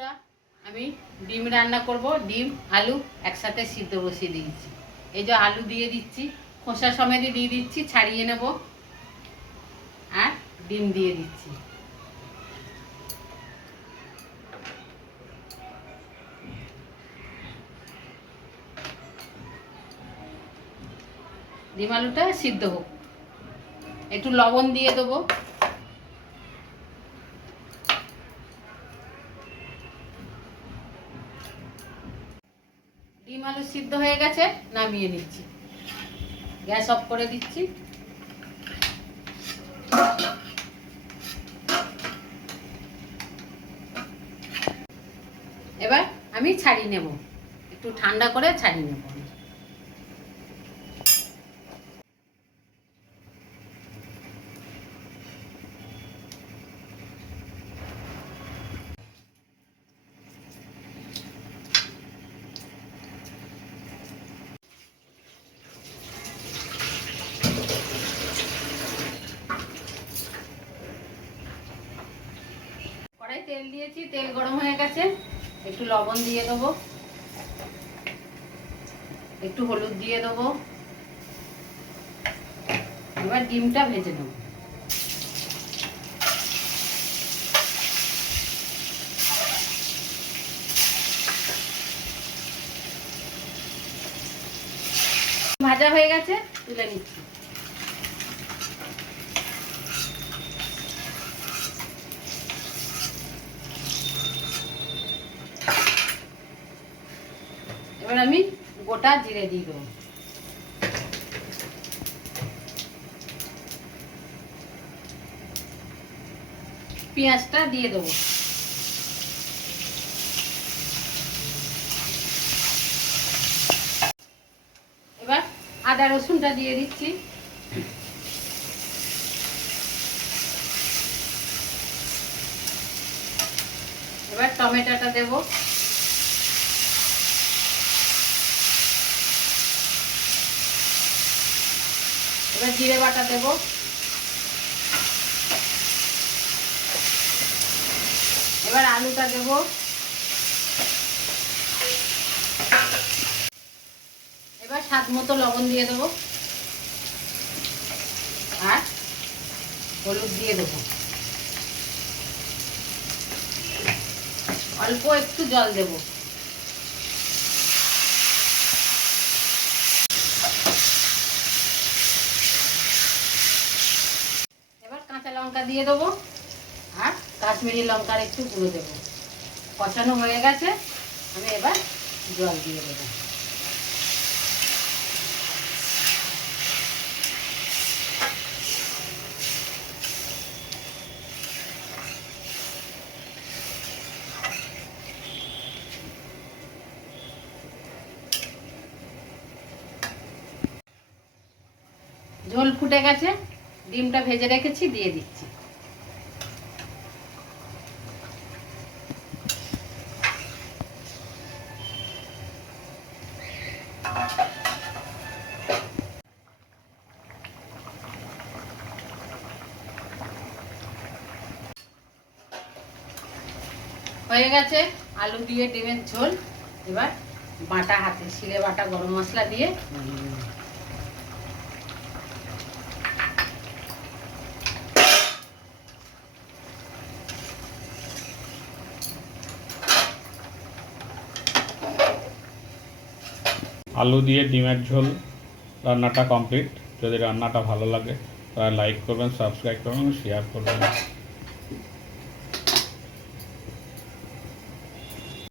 বন্ধুরা, আমি ডিম রান্না করব। ডিম আলু একসাথে সিদ্ধ বসিয়ে দিয়েছি। এই যে আলু দিয়ে দিচ্ছি, খোসা সমেত দিয়ে দিচ্ছি, ছাড়িয়ে নেব। আর ডিম দিয়ে দিচ্ছি। ডিম আলুটা সিদ্ধ হোক, একটু লবণ দিয়ে দেবো। ডিম আলু সিদ্ধ হয়ে গেছে, নামিয়ে নিচ্ছি। গ্যাস অফ করে দিচ্ছি। এবার আমি ছাড়িয়ে নেব, একটু ঠান্ডা করে ছাড়িয়ে নেব। কড়াই তেল দিয়েছি, তেল গরম হয়ে গেছে। একটু লবণ দিয়ে দেবো, একটু হলুদ দিয়ে দেবো। এবার ডিমটা ভেজে নেব। ভাজা হয়ে গেছে, তুলে নিচ্ছি। এবার আমি গোটা জিরে দিয়ে দেবো। পেঁয়াজটা দিয়ে দেবো। এবার আদা রসুনটা দিয়ে দিচ্ছি। এবার টমেটোটা দেবো। এবার জিরে বাটা দেবো। এবার আলুটা দেবো। এবার স্বাদ মতো লবণ দিয়ে দেবো আর হলুদ দিয়ে দেবো। অল্প একটু জল দেবো। এবার কাঁচা লঙ্কা দিয়ে দেবো আর কাশ্মীরি লঙ্কার একটু গুঁড়ো দেবো। কষানো হয়ে গেছে, আমি এবার জল দিয়ে দেবো। ঝোল ফুটে গেছে, ডিমটা ভেজে রেখেছি, দিয়ে দিচ্ছি। হয়ে গেছে আলু দিয়ে ডিমের ঝোল। এবার বাটা হাতে শিলে বাটা গরম মশলা দিয়ে আলু দিয়ে ডিমের ঝোল রান্নাটা কমপ্লিট। যদি রান্নাটা ভালো লাগে তাহলে লাইক করবেন, সাবস্ক্রাইব করবেন, শেয়ার করবেন।